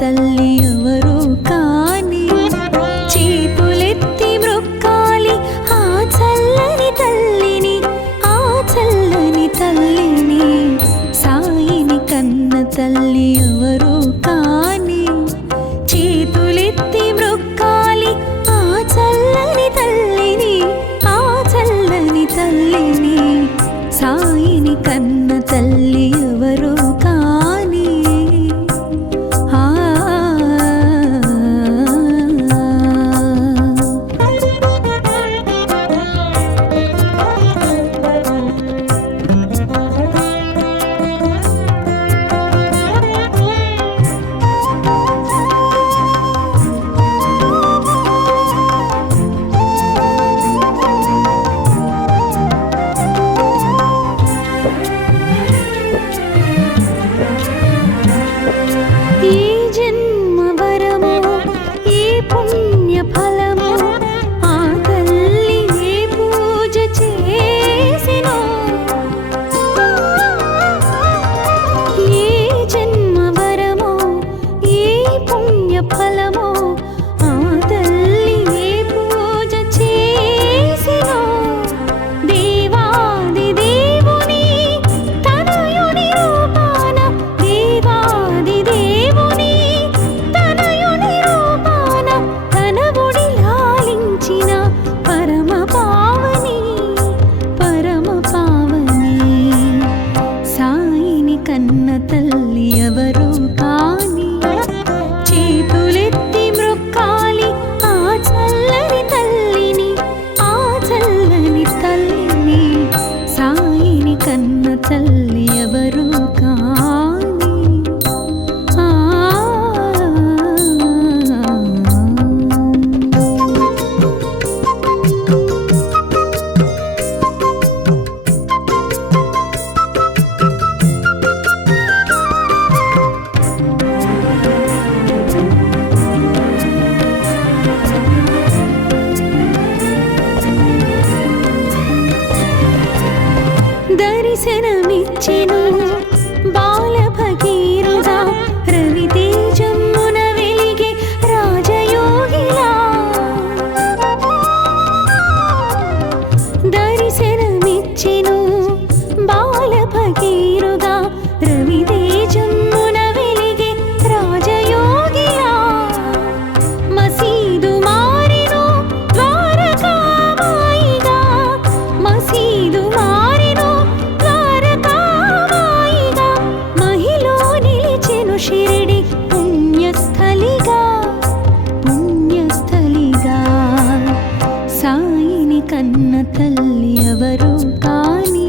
తల్లి ఎవరో కాని చేతులెత్తి మ్రొక్కాలి ఆ చల్లని తల్లిని, ఆ చల్లని తల్లిని. సాయిని కన్న తల్లి ఎవరో కాని చేతులెత్తి మ్రొక్కాలి ఆ చల్లని తల్లిని, ఆ చల్లని తల్లిని. సాయిని కన్న తల్లి ఎవరో కాని దర్శనమిచ్చెను బాల భగీరథ రవితేజమున వెలిగే రాజయోగిలా. దర్శనమిచ్చెను బాల భగీరథ రవితేజమున వెలిగే రాజయోగిలా. మసీదు మారెను ద్వారకామాయిగా, మసీదు మారెను ద్వారకామాయిగా. మహిలో నిలిచెను షిరిడి పుణ్యస్థలిగా, పుణ్యస్థలిగా. సాయిని కన్న తల్లి ఎవరో కాని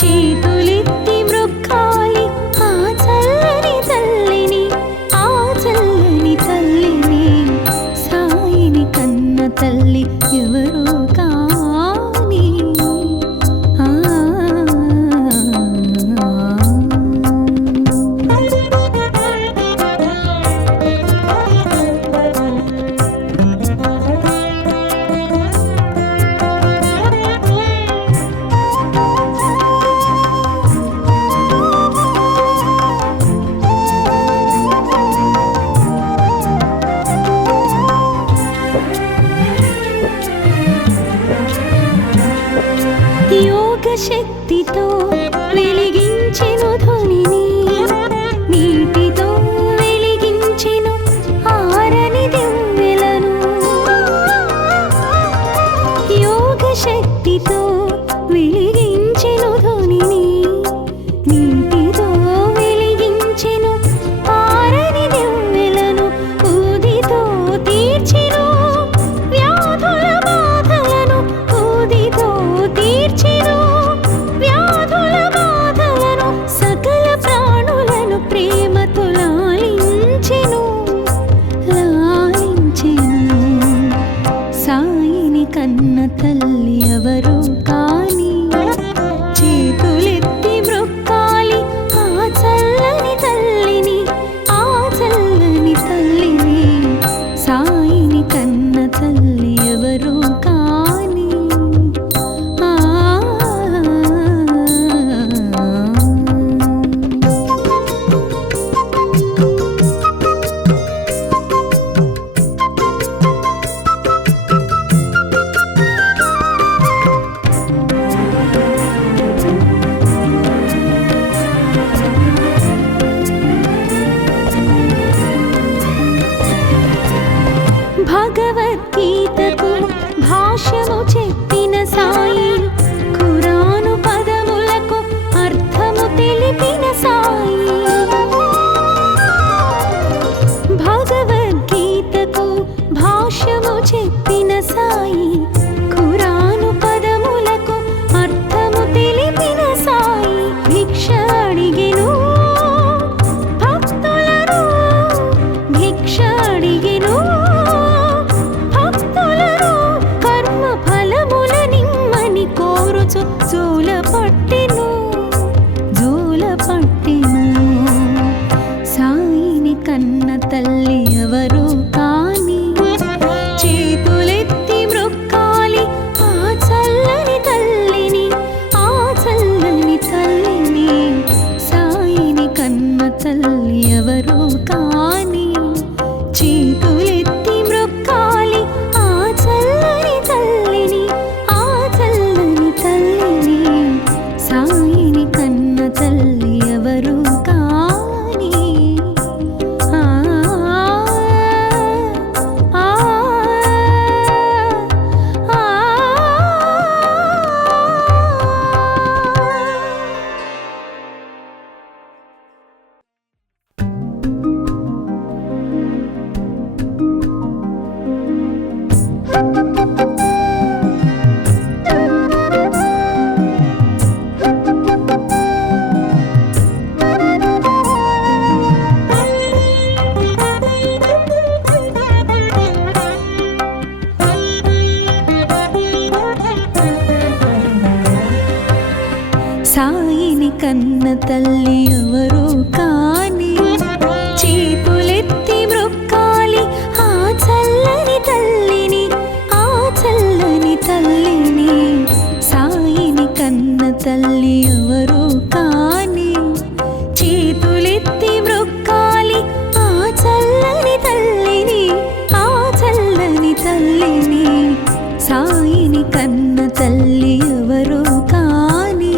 చేతులెత్తి మ్రొక్కాలి ఆ చల్లని తల్లిని, ఆ చల్లని తల్లిని. సాయిని కన్న తల్లి ఎవరో కాని యోగ శక్తితో వెలిగించెను ధ్వనిని, నీటితో వెలిగించెను ఆరని దివ్వెలను. యోగ శక్తితో వెలిగించెను ధ్వనిని, నీటితో వెలిగించెను ఆరని దివ్వెలను. ఊదితో తీర్చెను వ్యాధుల బాధలను, ఊదితో తీర్చెను వ్యాధుల బాధలను. సకల ప్రాణులను ప్రేమతో లాలించెను, లాలించెను. సాయిని కన్న తల్లి ఎవరో కాని చేతులెత్తి మ్రొక్కాలి ఆ చల్లని తల్లిని, ఆ చల్లని తల్లిని. సాయిని కన్న తల్లి ఎవరో కాని తల్లి ఎవరు కాని చేతులెత్తి మ్రొక్కాలి ఆ చల్లని తల్లిని, ఆ చల్లని తల్లిని. సాయిని కన్న తల్లి ఎవరు కాని చేతులెత్తి మ్రొక్కాలి ఆ చల్లని తల్లిని, ఆ చల్లని తల్లిని. సాయిని కన్న తల్లి ఎవరు కాని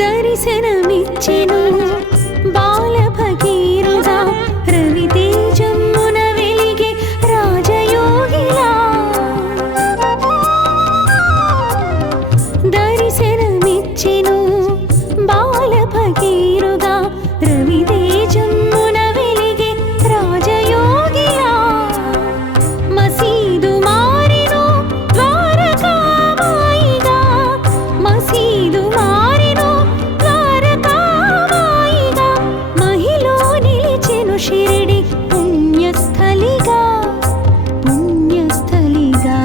దర్శనమిచ్చెను బాల భగీరథుడా, రవితేజమున వెలిగే రాజయోగిలా. దర్శనమిచ్చెను బాల భగీరథుడా, రవితేజమున వెలిగే రాజయోగిలా. మసీదు మారెను ద్వారకామాయిగా, మసీదు మారెను ద్వారకామాయిగా. మహిలో నిలిచెను షిరిడి పుణ్యస్థలిగా, పుణ్యస్థలిగా.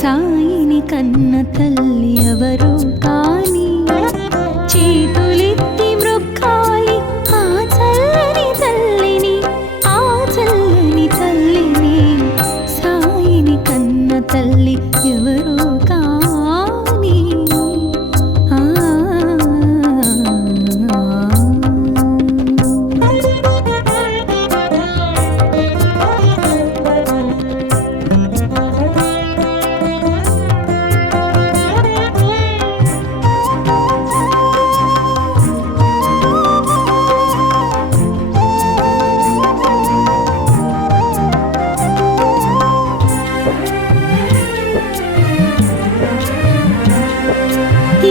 సాయిని కన్న తల్లి ఎవరు కాని చేతులెత్తి మ్రొక్కాలి ఆ చల్లని తల్లిని, ఆ చల్లని తల్లిని. సాయిని కన్న తల్లి ఎవరు కాని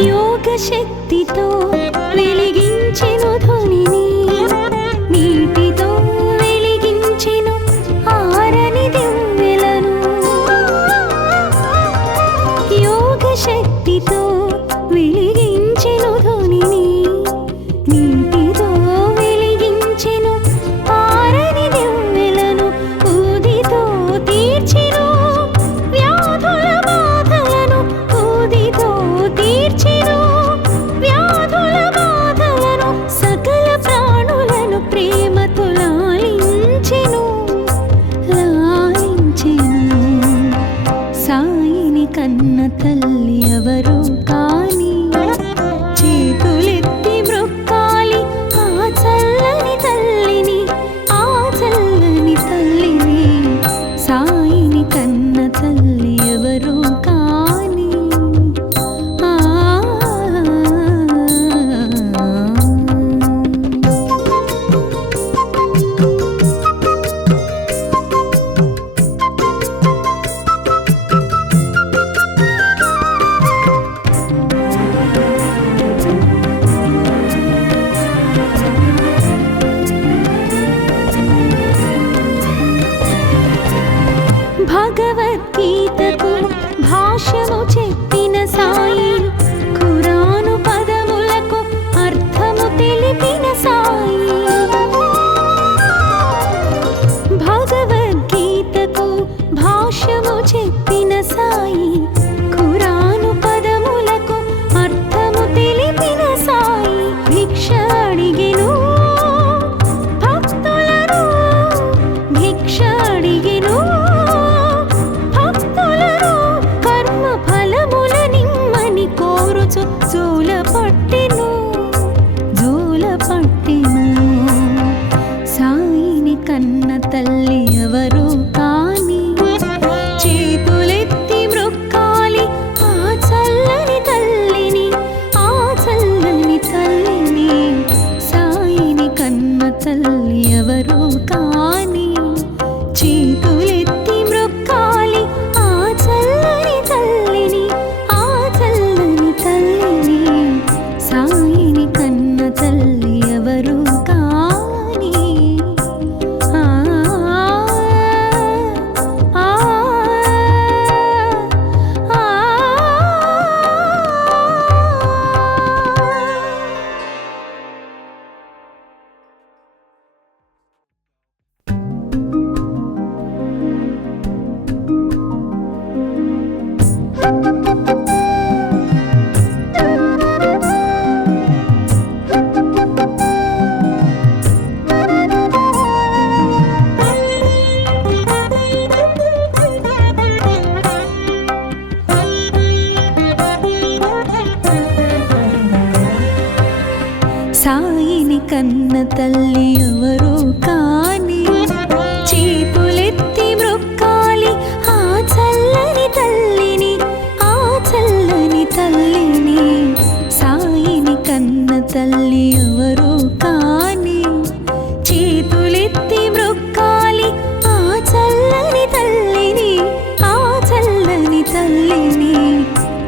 యోగ శక్తితో వెలిగించెను ధ్వనిని, నీటితో వెలిగించెను ఆరని దివ్వెలను. యోగ శక్తితో వెలిగించెను ధ్వనిని, నీటితో వెలిగించెను ఆరని దివ్వెలను. ఊదితో తీర్చెను వ్యాధుల బాధలను, ఊదితో తీర్చెను వ్యాధుల బాధలను. సకల ప్రాణులను ప్రేమతో లాలించెను, లాలించెను. సాయిని కన్న తల్లి ఎవరు కాని చేతులెత్తి మ్రొక్కాలి ఆ చల్లని తల్లిని, ఆ చల్లని తల్లిని. సాయిని కన్న తల్లి ఎవరు కాని చూచు జూల పట్టెను జూల పట్టెను. సాయిని కన్న తల్లి ఎవరు కాని చేతులెత్తి మ్రొక్కాలి ఆ చల్లని తల్లిని ఆ చల్లని తల్లిని. సాయిని కన్న తల్లి ఎవరు కాని చేతులెత్తి మ్రొక్కాలి ఆ చల్లని తల్లిని ఆ చల్లని తల్లిని. సాయిని కన్న తల్లి ఎవరు కాని. ఆ ఆ ఆ సాయిని కన్న తల్లి ఎవరు కాని చేతులెత్తి మ్రొక్కాలి ఆ చల్లని తల్లిని ఆ చల్లని తల్లిని. సాయిని కన్న తల్లి ఎవరు కాని చేతులెత్తి మ్రొక్కాలి ఆ చల్లని తల్లిని ఆ చల్లని తల్లిని.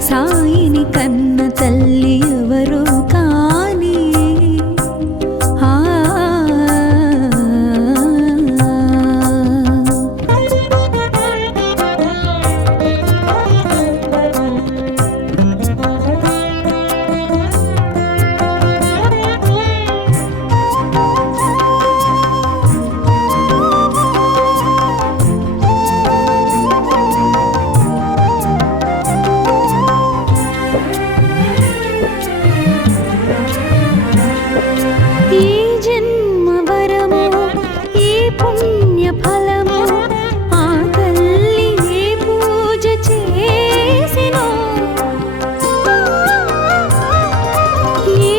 సాయిని కన్న తల్లి ఎవరు కాని. ఆ ఈ జన్మ వరము ఈ పుణ్య ఫలము ఆ తల్లి ఏ పూజ చేసినో. ఈ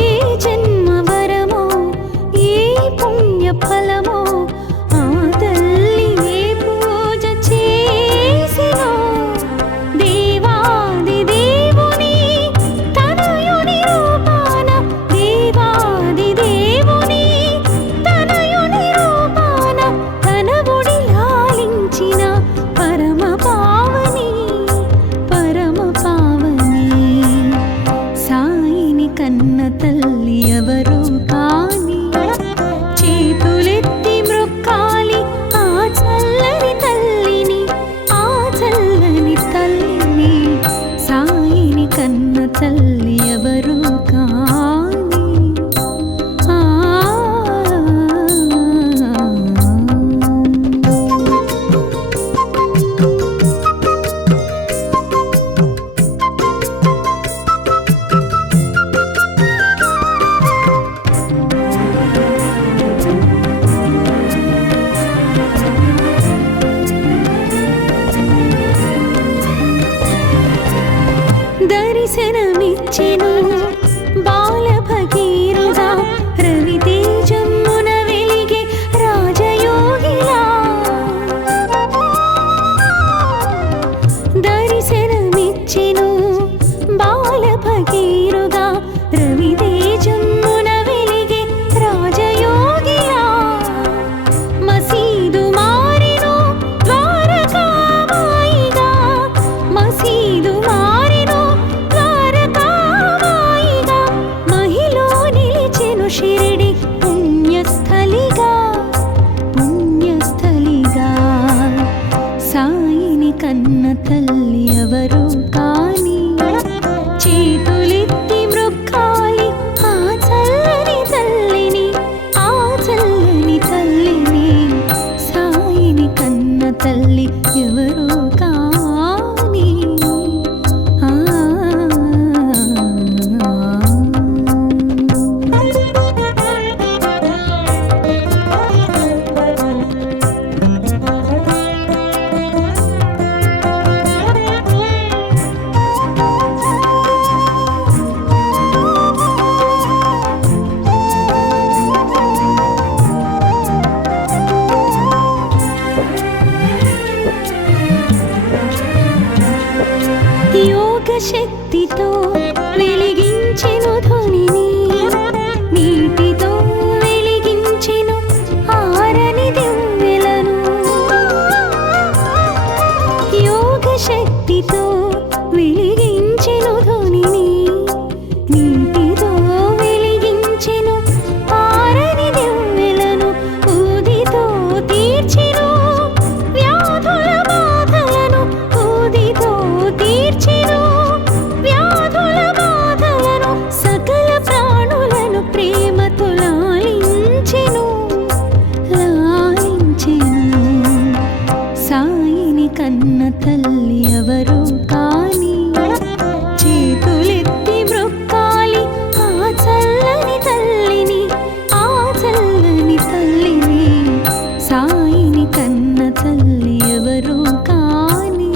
జన్మ వరము ఈ పుణ్య ఫలము ఆ తల్లి ఏ పూజ చేసినో. దేవాది దేవుని తనయుని రూపాన దేవాది దేవుని తనయుని రూపాన తన ఒడి లాలించిన పరమ పావని పరమ పావని. సాయిని కన్న తల్లి ఎవరు కాని చేతులెత్తి మ్రొక్కాలి ఆ చల్లని తల్లిని ఆ చల్లని తల్లిని. సాయిని కన్న తల్లి ఎవరు కాని. ఆ దర్శనమిచ్చెను బాల భగీరుడా రవితేజమ్మున వెలిగే రాజయోగిలా. దర్శనమిచ్చెను బాల భగీరుడా రవితేజమ్మున వెలిగే రాజయోగిలా. మసీదు మారెను ద్వారకామాయిగా మసీదు మారెను ద్వారకామాయిగా. శక్తితో వెలిగించెను ధ్వనిని, నీటితో వెలిగించెను ఆరని దివ్వెలను. యోగ శక్తితో వెలిగించెను ధ్వనిని, నీటితో వెలిగించెను ఆరని దివ్వెలను. ఊదితో తీర్చెను వ్యాధుల బాధలను, ఊదితో తీర్చెను వ్యాధుల బాధలను. సకల ప్రాణులను ప్రేమతో లాలించెను, లాలించెను. సాయిని కన్న తల్లి ఎవరు కాని, చేతులెత్తి మ్రొక్కాలి ఆ చల్లని తల్లిని, ఆ చల్లని తల్లిని. సాయిని కన్న తల్లి ఎవరు కాని.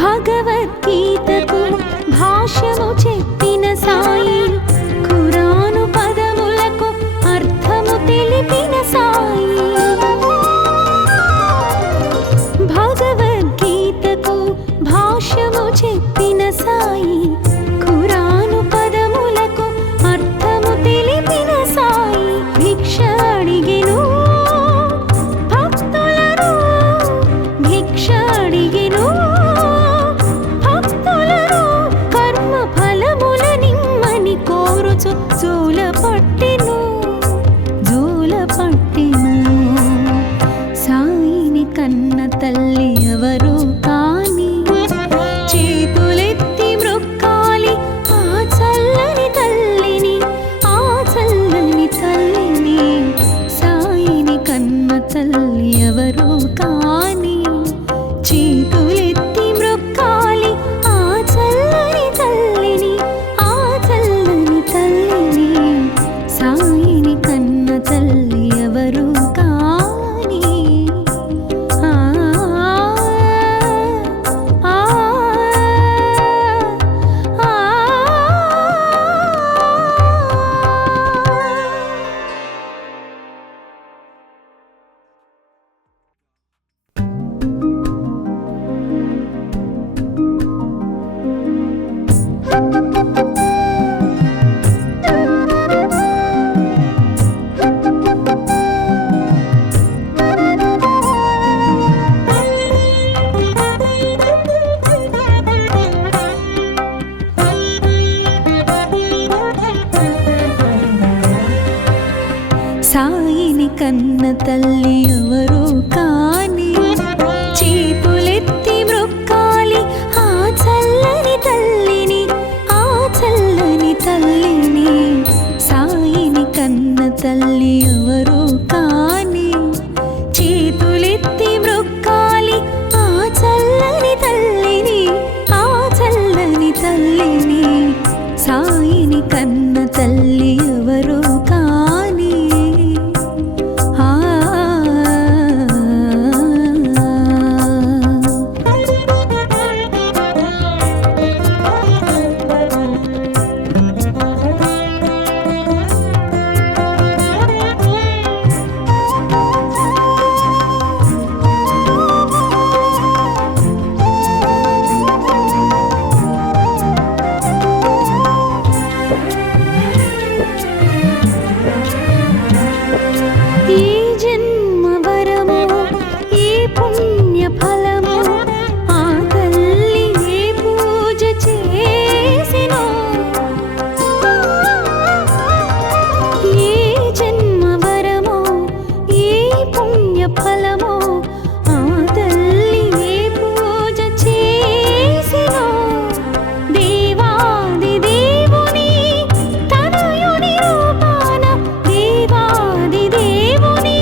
భగవద్గీతకు భాష్యము చెప్పిన సాయి, ఖురాను పదములకు అర్థము తెలిపిన సాయి. భగవద్గీతకు భాష్యము చెప్పిన సాయి, ఖురాను పదములకు అర్థము తెలిపిన సాయి. భిక్ష అడిగెను భక్తులను, భిక్ష అడిగెను భక్తులను. కర్మ ఫలముల నిమ్మని కోరుచు జోల పట్టెను, జోల పట్టెను. సాయిని కన్న తల్లి ఎవరు కాని, చేతులెత్తి మ్రొక్కాలి ఆ చల్లని తల్లిని, ఆ చల్లని తల్లిని. సాయిని కన్న తల్లి ఎవరు కాని, చేతులెత్తి మ్రొక్కాలి ఆ చల్లని తల్లిని, ఆ చల్లని తల్లిని. సాయిని కన్న తల్లి ఎవరు కాని. ఆ ఆ ఆ సాయిని కన్న తల్లి ఎవరు కాని, చేతులెత్తి మ్రొక్కాలి ఆ చల్లని తల్లిని, ఆ చల్లని తల్లిని. సాయిని కన్న తల్లి ఎవరు కాని, చేతులెత్తి మ్రొక్కాలి ఆ చల్లని తల్లిని, ఆ చల్లని తల్లిని. సాయిని కన్న తల్లి ఎవరు కాని. ఆ దేవుని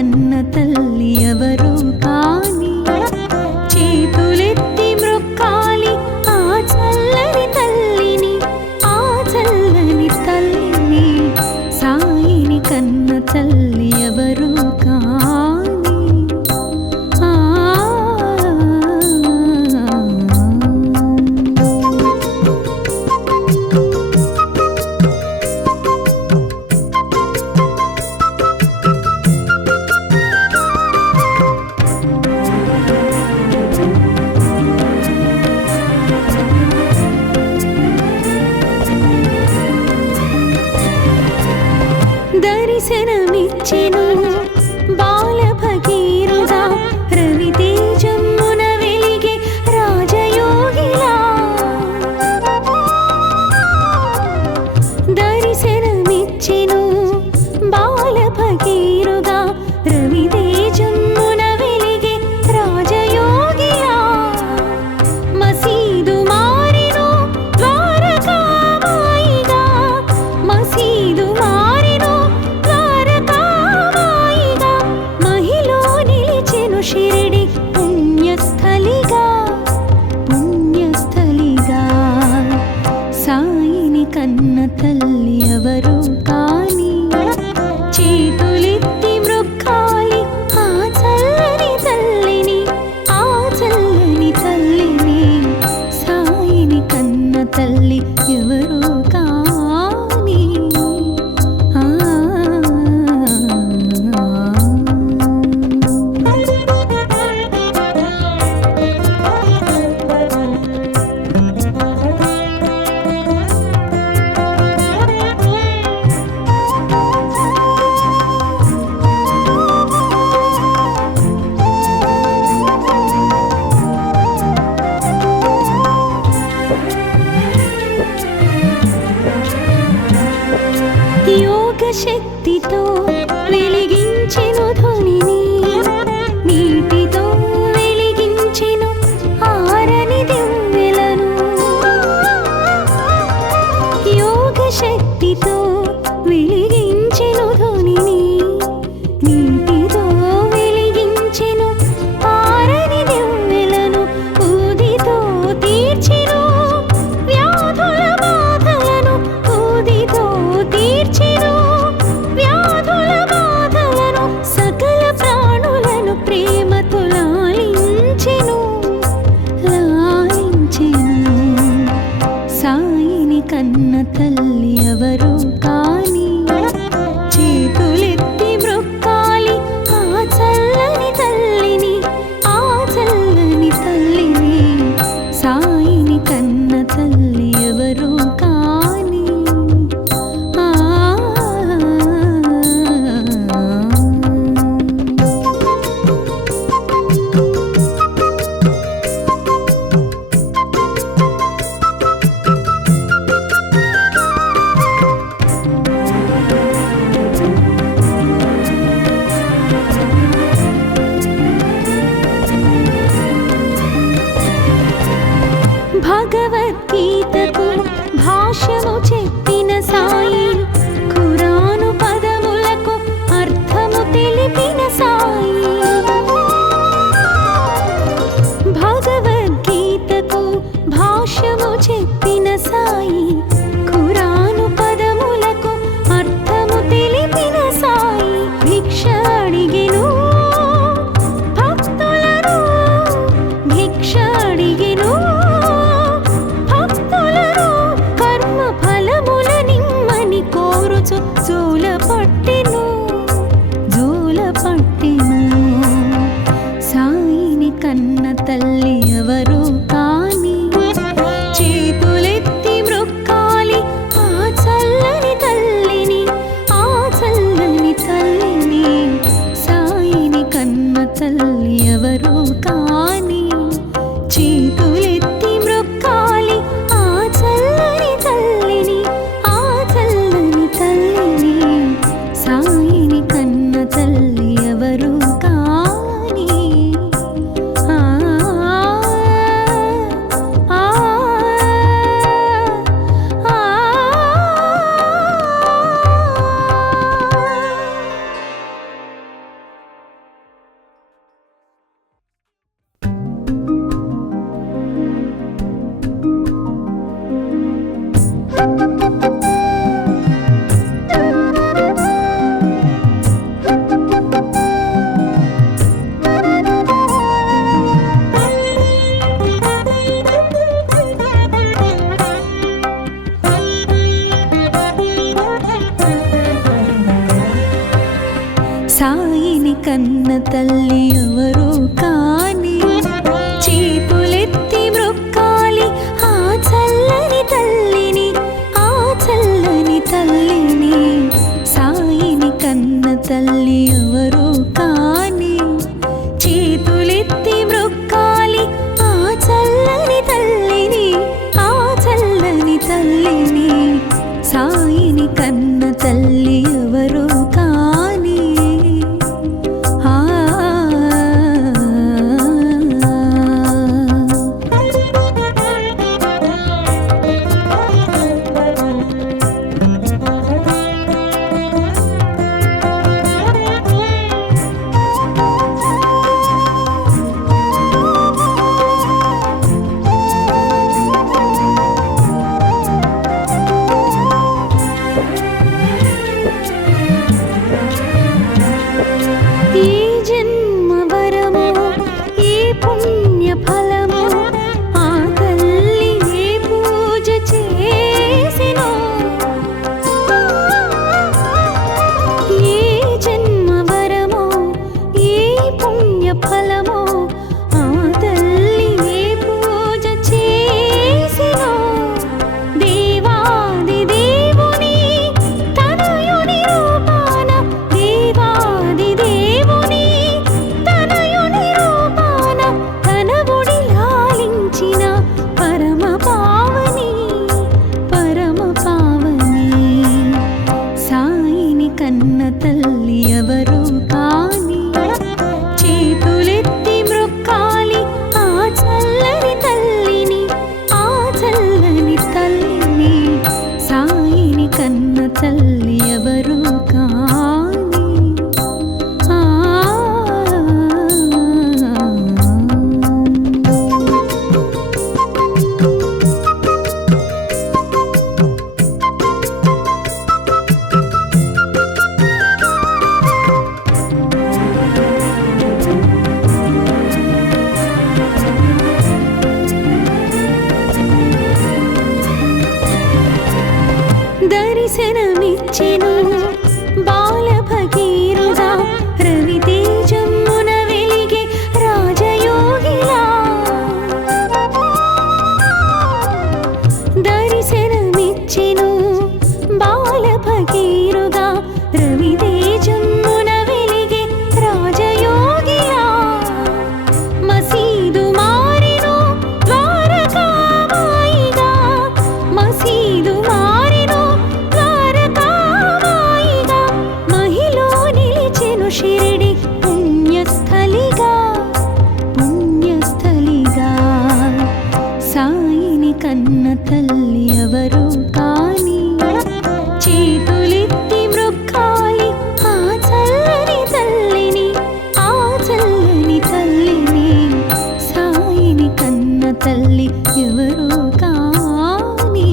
కన్న తల్లి ఎవరు కాని చేతులెత్తి మ్రొక్కాలి ఆ చల్లని తల్లిని, ఆ చల్లని తల్లిని. సాయిని కన్న తల్లి ఎవరు కాని దర్శనమిచ్చెను బాల భగీరథుడా, రవితేజమ్మున వెలిగే రాజయోగిలా. దర్శనమిచ్చెను బాల భగీరథుడా, రవితేజమ్మున వెలిగే రాజయోగిలా. మసీదు మారెను ద్వారకామాయిగా, మసీదు మారెను ద్వారకామాయిగా. మహిలో నిలిచెను షిరిడి పుణ్యస్థలిగా, పుణ్యస్థలిగా. సాయిని కన్న తల్లి ఎవరు కాని చేతులెత్తి మ్రొక్కాలి సాయిని కన్న తల్లి ఎవరు కాని చేతులెత్తి మ్రొక్కాలి ఆ చల్లని తల్లిని, ఆ చల్లని తల్లిని. సాయిని కన్న తల్లి ఎవరు కాని చేతులెత్తి మ్రొక్కాలి ఆ చల్లని తల్లిని, ఆ చల్లని తల్లిని. సాయిని కన్న తల్లి ఎవరు కాని కన్న తల్లి ఎవరు కాని చేతులెత్తి మ్రొక్కాలి ఆ చల్లని తల్లిని, ఆ చల్లని తల్లిని. సాయిని కన్న తల్లి ఎవరు కాని దర్శనమిచ్చెను బాల భగీరథ రవితేజమున వెలిగే రాజయోగిలా. దర్శనమిచ్చెను బాల భగీరథ రవితేజమున వెలిగే రాజయోగిలా. మసీదు మారెను ద్వారకామాయిగా, మసీదు మారెను ద్వారకామాయిగా. మహిలో నిలిచెను షిరిడి పుణ్యస్థలిగా, పుణ్యస్థలిగా. సాయిని కన్న తల్లి ఎవరు కాని చేతులెత్తి మ్రొక్కాలి ఆ చల్లని తల్లిని, ఆ చల్లని తల్లిని. సాయిని కన్న తల్లి ఎవరు కాని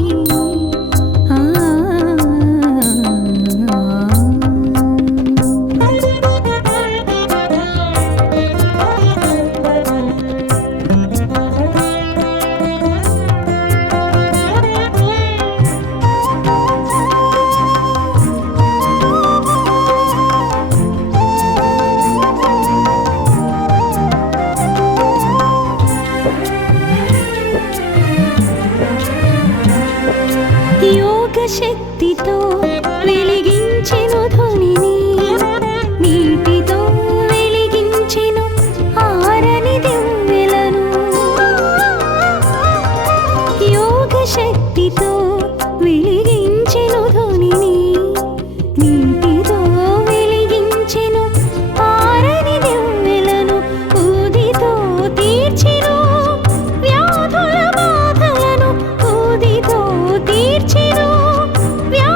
యోగ శక్తితో వెలిగించెను ధ్వనిని, నీటితో వెలిగించెను ఆరని దివ్వెలను. యోగ శక్తితో వెలిగించెను ధ్వనిని, నీటితో వెలిగించెను ఆరని దివ్వెలను. ఊదితో తీర్చెను వ్యాధుల బాధలను, ఊదితో తీర్చెను వ్యాధుల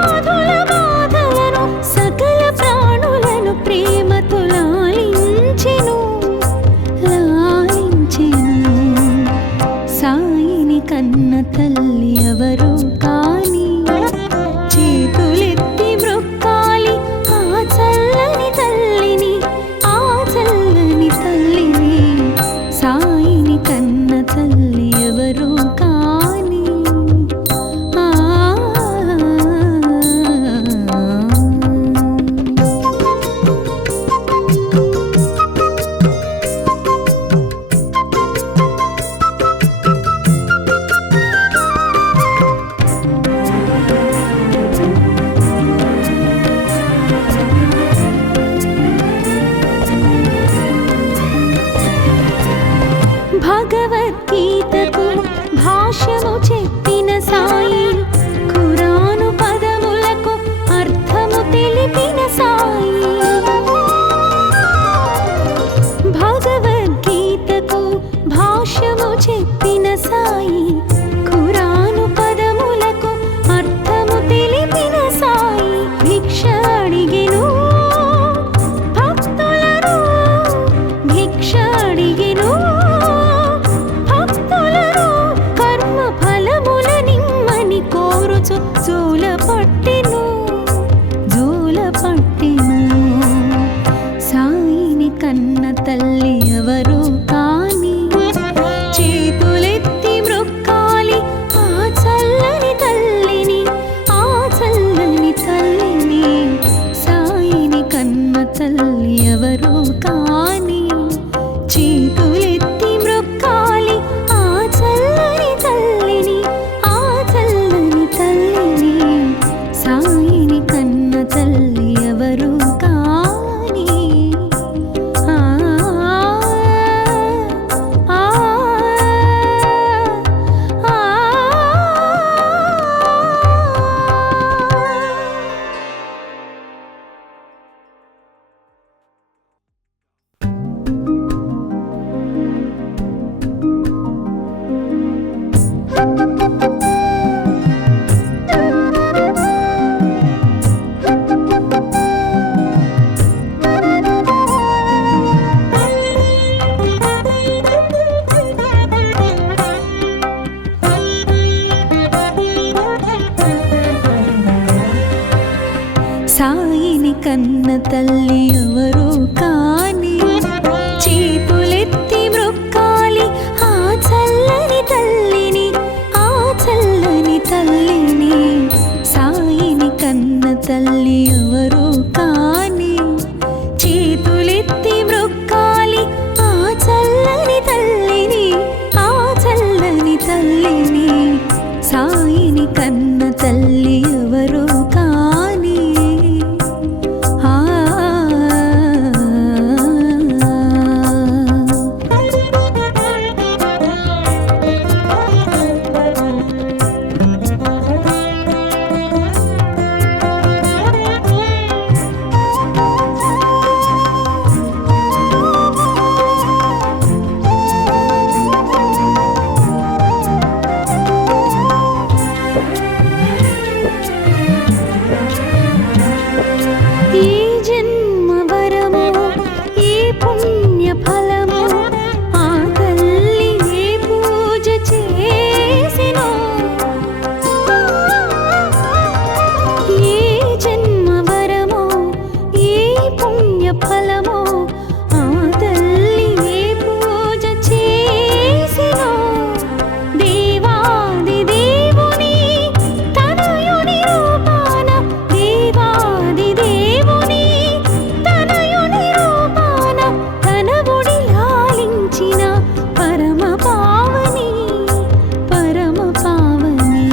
కన్న తల్లి ఎవరు కాని చేతులెత్తి మ్రొక్కాలి ఆ చల్లని తల్లిని, ఆ చల్లని తల్లిని. సాయిని కన్న తల్లి ఎవరు కాని చేతులెత్తి మ్రొక్కాలి ఆ చల్లని తల్లిని, ఆ చల్లని తల్లిని. సాయిని కన్న తల్లి ఎవరు కాని. ఆ ఆ ఆ సాయిని కన్న తల్లి ఎవరు కాని చేతులెత్తి మ్రొక్కాలి ఆ చల్లని తల్లిని, ఆ చల్లని తల్లిని. సాయిని కన్న తల్లి ఎవరు కాని చేతులెత్తి మ్రొక్కాలి ఆ చల్లని తల్లిని, ఆ చల్లని తల్లిని. సాయిని కన్న తల్లి ఎవరు కాని. ఆ ఏ జన్మ వరమో ఏ పుణ్య ఫలమో ఆ తల్లి ఏ పూజ చేసినో. ఏ జన్మ వరమో ఏ పుణ్య ఫలమో ఆ తల్లి ఏ పూజ చేసినో. దేవాది దేవుని తనయుని రూపాన, దేవాది దేవుని తనయుని రూపాన తనవుడి లాలించిన పరమ పావని, పరమ పావని.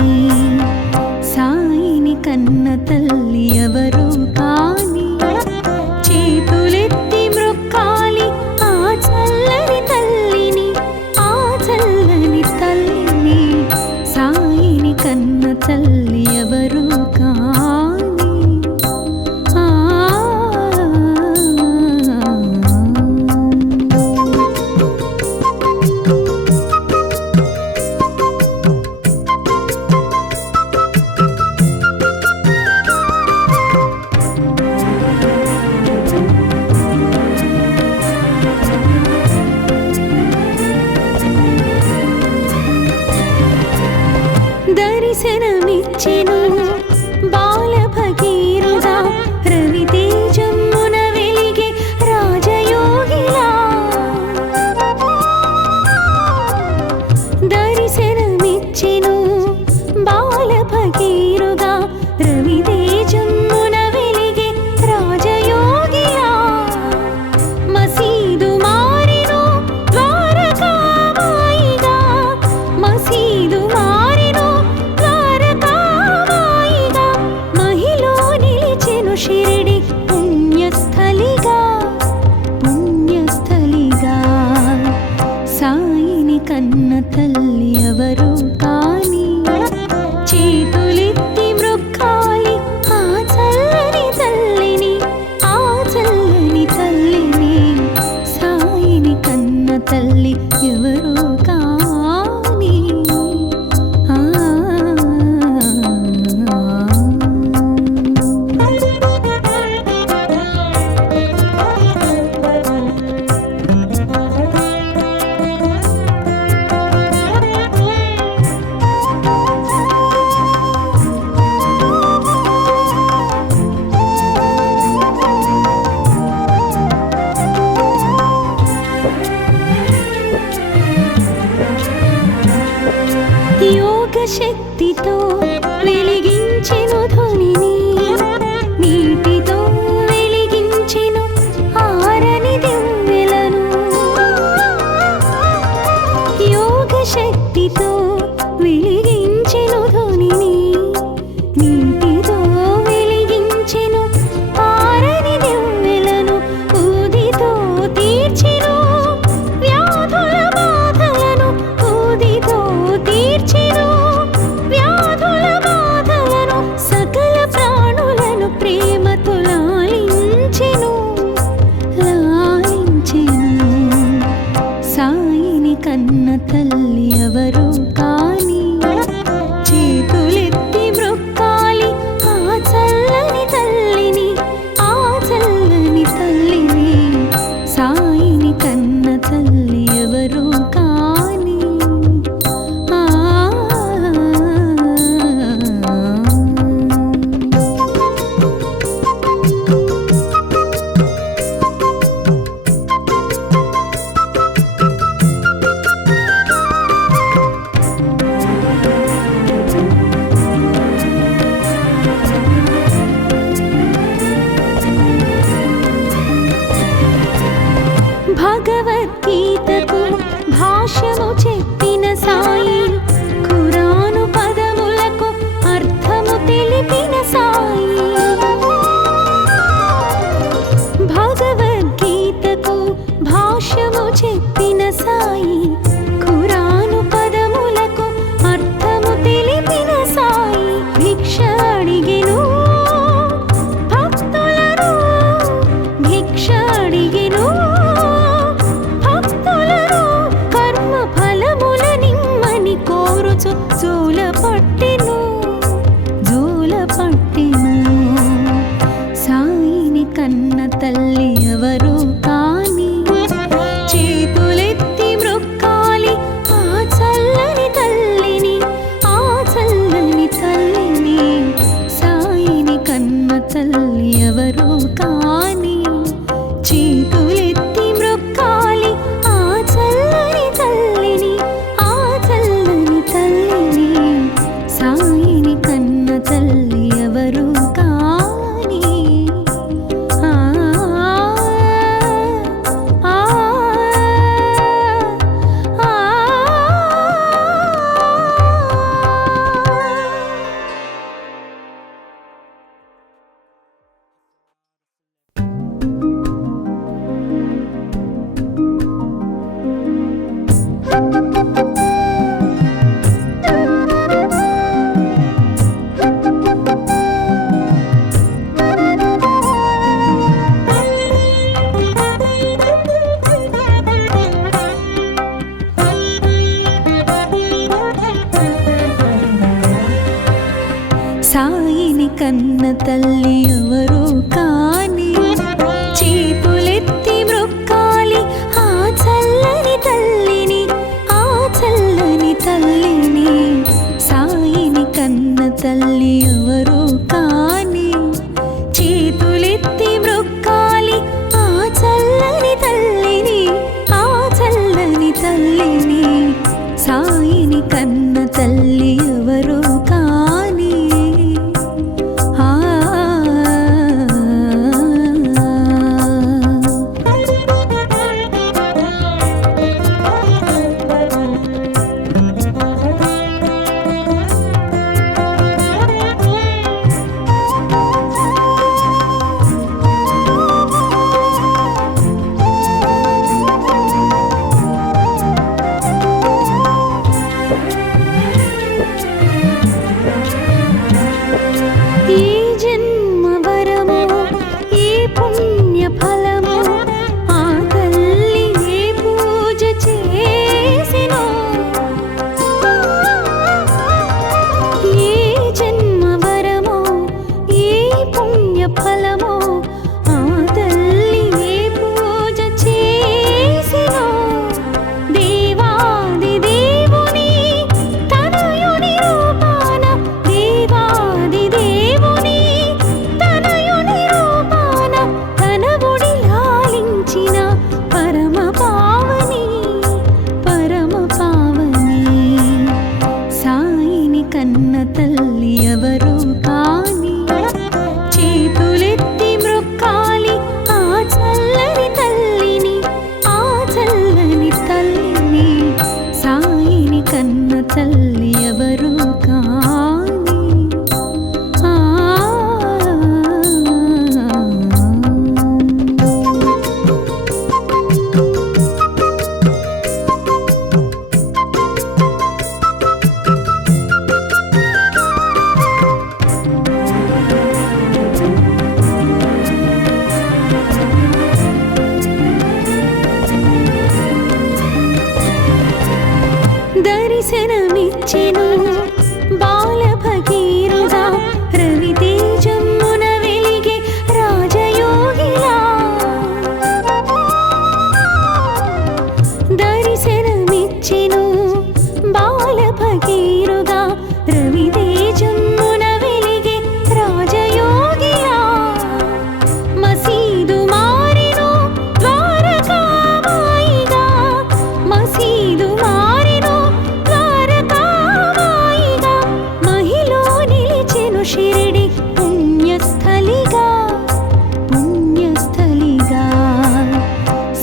సాయిని కన్న తల్లి ఎవరు కాని చేతులెత్తి మ్రొక్కాలి ఆ చల్లని తల్లిని, ఆ చల్లని తల్లిని. సాయిని కన్న తల్లి ఎవరు కాని. ఆ దర్శనమిచ్చెను బాల భగీరథ రవితేజమ్మున వెలిగే రాజయోగిలా. దర్శనమిచ్చెను బాల భగీరథ రవితేజమ్మున వెలిగే రాజయోగిలా. మసీదు మారెను ద్వారకామాయిగా, మసీదు మారెను ద్వారకామాయిగా. మహిలో నిలిచెను షిరిడి పుణ్యస్థలిగా, పుణ్యస్థలిగా. సాయిని కన్న తల్లి ఎవరు కాని చేతులెత్తి మ్రొక్కాలి ఆ చల్లని తల్లిని, ఆ చల్లని తల్లిని. సాయిని కన్న తల్లి ఎవరు కాని. ఆ శక్తితో వెలిగించెను ధ్వనిని, నీటితో వెలిగించెను ఆరని దివ్వెలను. యోగ శక్తితో వెలిగించెను ధ్వనిని, నీటితో వెలిగించెను ఆరని దివ్వెలను. ఊదితో తీర్చెను వ్యాధుల బాధలను, ఊదితో తీర్చెను వ్యాధుల బాధలను. సకల ప్రాణులను ప్రేమతో లాలించెను, లాలించెను. సాయిని కన్న తల్లి ఎవరు కాని, చేతులెత్తి మ్రొక్కాలి ఆ చల్లని తల్లిని, ఆ చల్లని తల్లిని. సాయిని కన్న తల్లి ఎవరు కాని. ఆ భగవద్గీతకు భాష్యము చెప్పిన సాయి, ఖురాను పదములకు అర్థము తెలిపిన సాయి. భగవద్గీతకు భాష్యము చెప్పిన సాయి, ఖురాను పదములకు అర్థము తెలిపిన సాయి. భిక్ష అడిగెను భక్తులను, భిక్ష అడిగెను భక్తులను. కర్మ ఫలముల నిమ్మని కోరుచు జోల పట్టెను, జోల పట్టెను. సాయిని కన్న తల్లి ఎవరు కాని, చేతులెత్తి మ్రొక్కాలి ఆ చల్లని తల్లిని, ఆ చల్లని తల్లిని. సాయిని కన్న తల్లి ఎవరు కాని, చేతులెత్తి మ్రొక్కాలి ఆ చల్లని తల్లిని, ఆ చల్లని తల్లిని. సాయిని కన్న తల్లి ఎవరు కాని. ఆ ఆ ఆ సాయిని కన్న తల్లి ఎవరు కాని, చేతులెత్తి మ్రొక్కాలి ఆ చల్లని తల్లిని, ఆ చల్లని తల్లిని. సాయిని కన్న తల్లి ఎవరు కాని, చేతులెత్తి మ్రొక్కాలి ఆ చల్లని తల్లిని, ఆ చల్లని తల్లిని. సాయిని కన్న తల్లి ఎవరు కాని. ఆ తల్లి ఎవరు కాని దర్శనమిచ్చెను బాల భగీరథుడా రవితేజమ్మున వెలిగే రాజయోగిలా దర్శనమిచ్చెను బాల భగీరథుడా రవితేజమ్మున వెలిగే రాజయోగిలా మసీదు మారెను ద్వారకామాయిగా మసీదు మారెను ద్వారకామాయిగా మహిలో నిలిచెను షిరిడి పుణ్యస్థలిగా పుణ్యస్థలిగా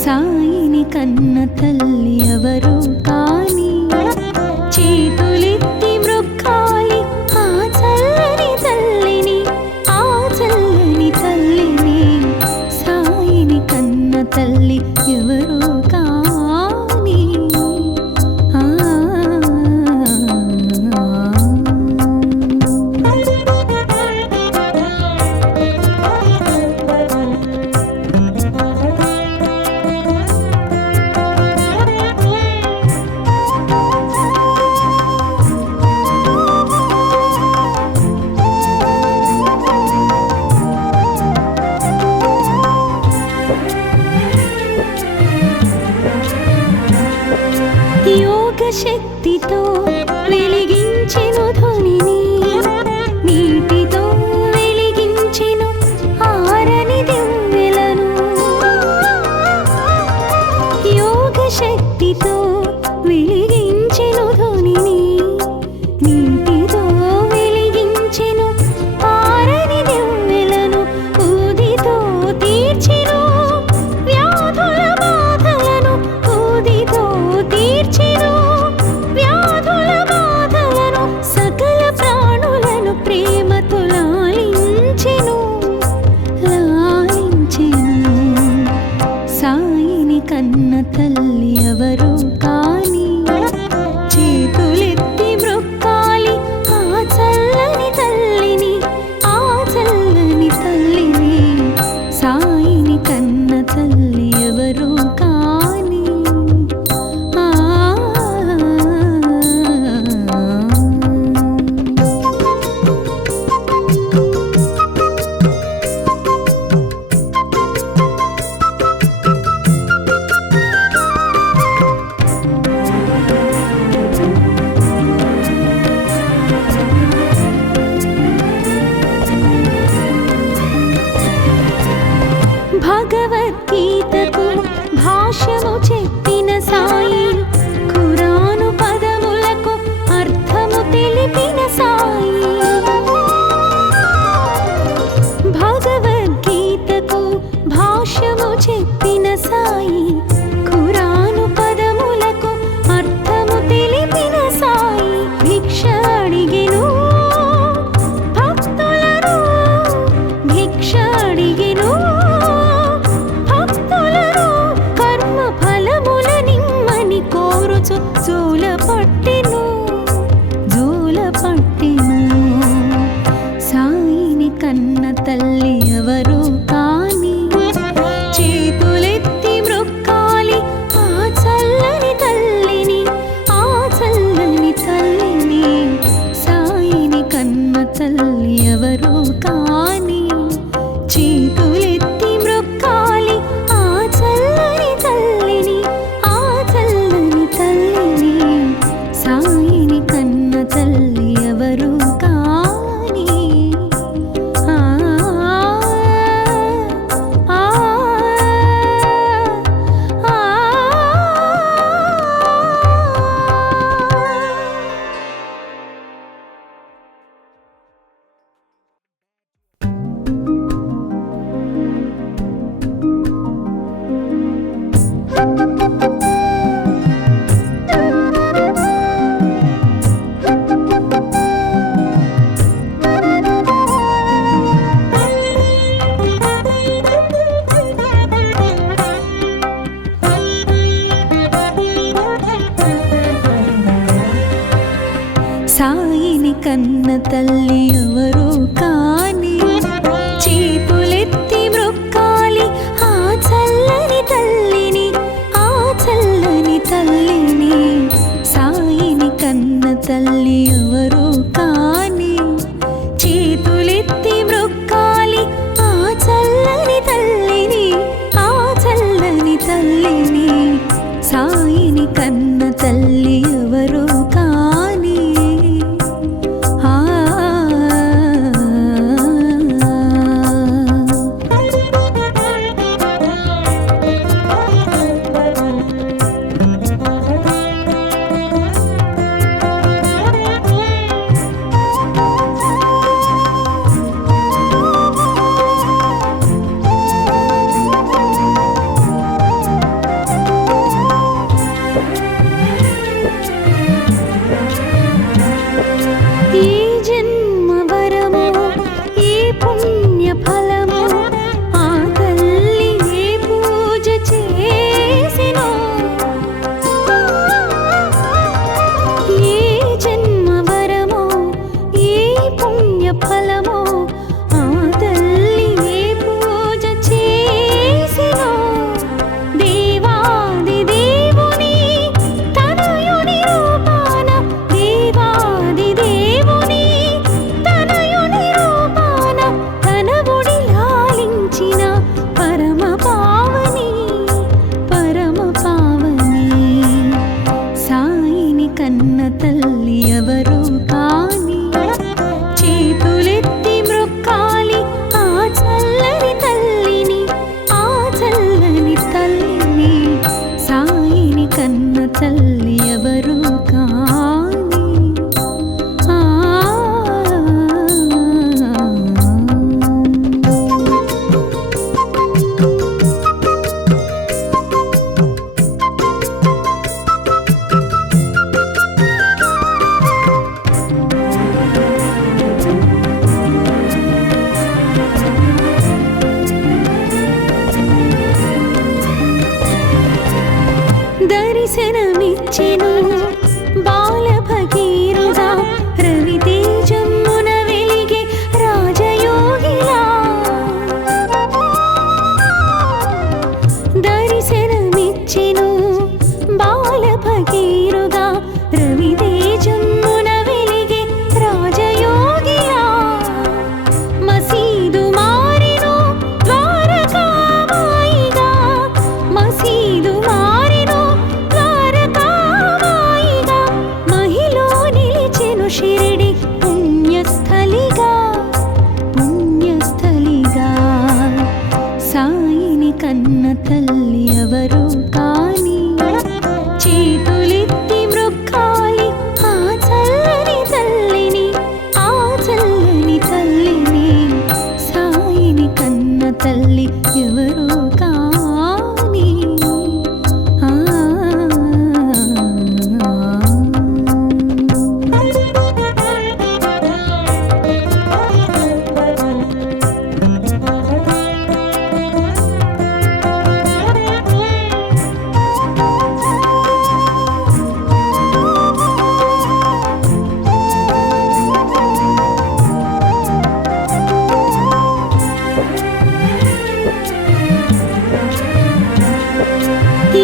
సాయిని కన్న తల్లి ఎవరు కాని చేతులెత్తి మృక్కాలి ఆ చల్లని తల్లిని ఆ చల్లని తల్లిని సాయిని కన్న తల్లి ఎవరు కాని యోగ శక్తితో వెలిగించెను ధ్వనిని నీటితో వెలిగించెను ఆరని దివ్వెలను యోగ శక్తితో వెలిగించెను ధ్వనిని నీటితో వెలిగించెను ఆరని దివ్వెలను ఊదితో తీర్చెను వ్యాధుల బాధలను ఊదితో తీర్చెను వ్యాధుల బాధలను సకల ప్రాణులను ప్రేమతో లాలించెను లాలించెను సాయిని కన్న తల్లి ఎవరు కాని చేతులెత్తి మృక్కాలి ఆ చల్లని తల్లిని ఆ చల్లని తల్లిని సాయిని కన్న తల్లి ఎవరు కాని భగవద్గీతకు భాష్యము చెప్పిన సాయి ఖురాను పదములకు అర్థము తెలిపిన సాయి భగవద్గీతకు భాష్యము చెప్పిన సాయి ఖురాను పదములకు అర్థము తెలిపిన సాయి భిక్ష అడిగెను భక్తులను భిక్ష అడిగెను భక్తులను కర్మ ఫలముల కన్న తల్లి ఎవరు కాని చేతులెత్తి మ్రొక్కాలి ఆ చల్లని తల్లిని, ఆ చల్లని తల్లిని. సాయిని కన్న తల్లి ఎవరు కాని చేతులెత్తి మ్రొక్కాలి ఆ చల్లని తల్లిని, ఆ చల్లని తల్లిని. సాయిని కన్న తల్లి ఎవరు కాని తల్లి ఎవరు కాని దర్శనమిచ్చెను బాల భగీరథుడా రవితేజమున వెలిగే రాజయోగిలా. దర్శనమిచ్చెను బాల భగీరథుడా రవితేజమున వెలిగే రాజయోగిలా. మసీదు మారెను ద్వారకామాయిగా, మసీదు మారెను ద్వారకామాయిగా. మహిలో నిలిచెను షిరిడి పుణ్యస్థలిగా, పుణ్యస్థలిగా. సాయిని కన్న తల్లి ఎవరు కాని చేతులెత్తి మ్రొక్కాలి ఆ చల్లని తల్లిని, ఆ చల్లని తల్లిని. సాయిని కన్న తల్లి ఎవరు కాని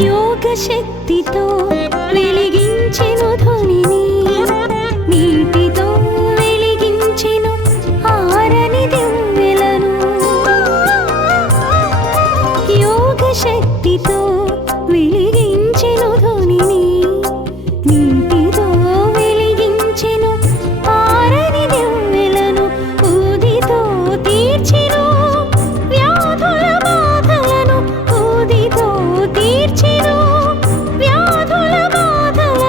యోగ శక్తితో వెలిగించెను ధ్వనిని, నీటితో వెలిగించెను ఆరని దివ్వెలను. యోగ శక్తితో వెలిగించెను ధ్వనిని, నీటితో వెలిగించెను ఆరని దివ్వెలను. ఊదితో తీర్చెను వ్యాధుల బాధలను, ఊదితో తీర్చెను వ్యాధుల బాధలను.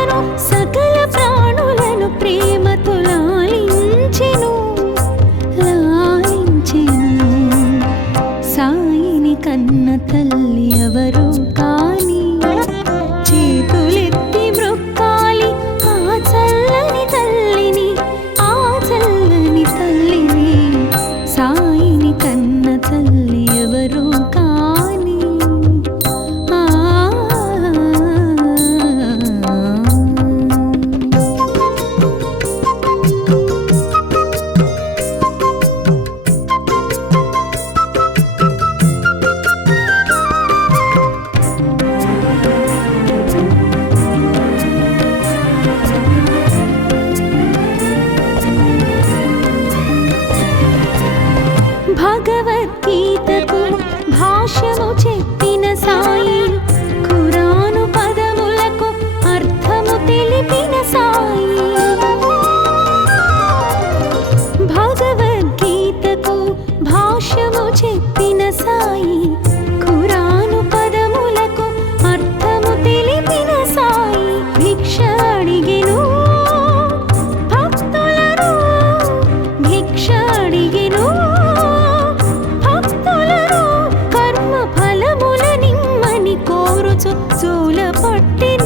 పుట్టిన